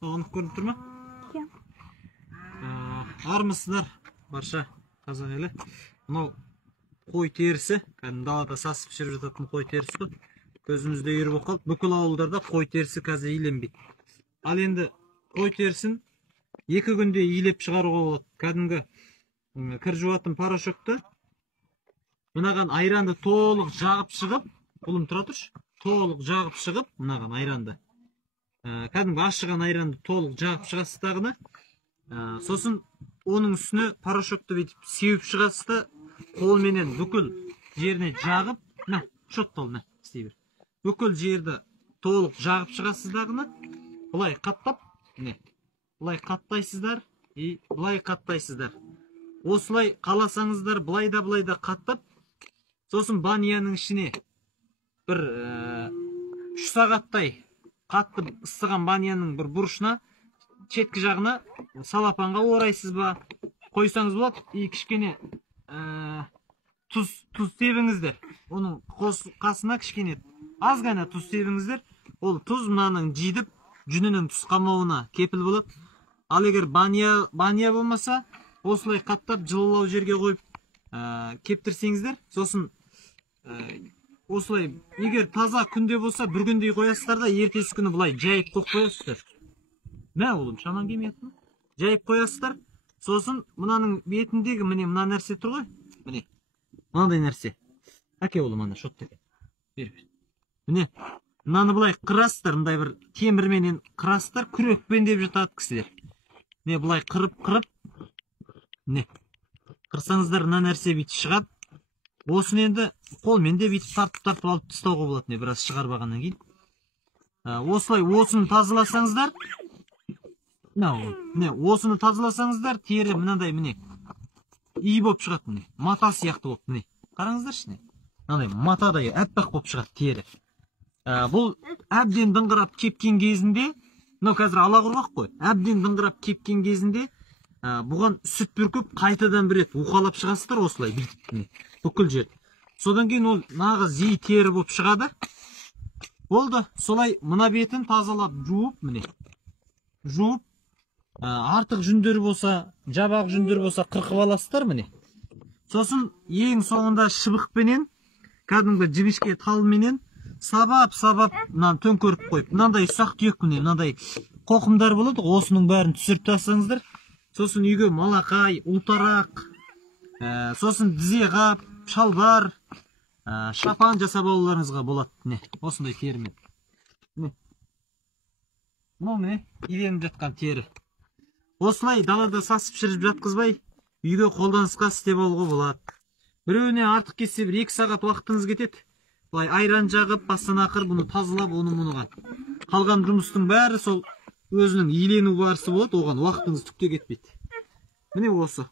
Anlık görünüp durma? Armısыздар барша қазақ елі. Мынау қой терісі, кәдімгі далада сасып пішіріп жататын қой терісі ғой. Көзімізде үйір болып қалды. Бүкіл ауылдарда қой терісі қазір иленбейді. Ал енді қой терісін 2 күнде илеп шығаруға болады. Кәдімгі кір жуатын порошокты мынаған айранды толық жағып шығып, ұлым тұра тұршы, толық жағып шығып, мынаған айранды. Кәдімгі ашыған айранды толық жағып шығасыз дағыны. Сосын оның үстіне порошокты бүйтіп сеуіп шығасыз да, қолменен бүкіл жеріне жағып, шоттал, істей бер. Бүкіл жерді толық жағып шығасыз дағыны. Бұлай қаттап, бұлай қаттайсыздар, бұлай қаттайсыздар. Осылай қаласаңыздар, бұлай да қаттап, сосын баняның ішіне бір 3 сағаттай қатты ыстыған баняның бір бұрышына, четкі жағына салапанға орайсыз ба, қойсаңыз болады. Кішкене тұз себіңіздер. Оның қасына кішкене азғана тұз себіңіздер. Ол тұз мынаның жидіп, жүнінің тұз қамауына кепіл болады. Ал егер баня болмаса, осылай қаттап жылылау жерге қойып кептірсеңіздер, сосын осылай егер таза күнде болса, бір күндей қоясыздар да, ертесі күні бұлай жайып қойып қоясыздар. Мә олым, шаман келмейді. Жайып қоясыздар. Сосын мынаның бетіндегі мына нәрсе тұр ғой. Міне. Мынандай нәрсе. Әке олым ана шот теке. Бер. Міне. Мынаны бұлай қырасыздар, мындай бір темірменен қырасыздар, күрекпен деп жатады кісілер. Міне бұлай қырып. Міне. Қырсаңыздар мына нәрсе бүйтіп шығады. Осын енді қолмен де бүйтіп тартып алып тастауға болады, не біраз шығарбағаннан кейін. Осылай осыны тазаласаңыздар, осыны тазаласаңыздар, тері мынандай міне үй болып шығады, міне мата сияқты болып, міне қараңыздаршы, мынандай матадай әппақ болып шығады тері. Бұл әбден дыңғырап кепкен кезінде, мынау қазір ала құрғақ қой, әбден дыңғырап кепкен кезінде бұған сүт бүркіп қайтадан бір рет уқалап шығасыздар, осылай бүкіл жер. Содан кейін ол нағыз зей тері болып шығады. Болды, солай мына бетін тазалап жуып, міне жуып, артық жүндер болса, жабақ жүндер болса қырқып аласыздар, міне. Сосын ең соңында шыбықпенен, кәдімгі жіңішке талменен сабап мынаны төңкеріп қойып, мынандай ұсақ түйек, міне мынандай қоқымдар болады, осының бәрін түсіріп тастаңыздар. Сосын үйге малақай, ұлтарақ, сосын дизе қап, шалбар, шапан жасап алуларыңызға болады, міне осындай терімен. Мынау міне иленіп жатқан тері. Осылай далада сасып шіріп жатқызбай, үйге қолданысқа істеп алуға болады. Біреуіне артық кетсе, 1-2 сағат уақытыңыз кетеді. Бұлай айран жағып, бастан ақыр бұны тазалап, оны мұныға. Қалған жұмыстың бәрі сол өзінің илену барысы болады, оған уақытыңыз түкте кетпейді. Міне осы.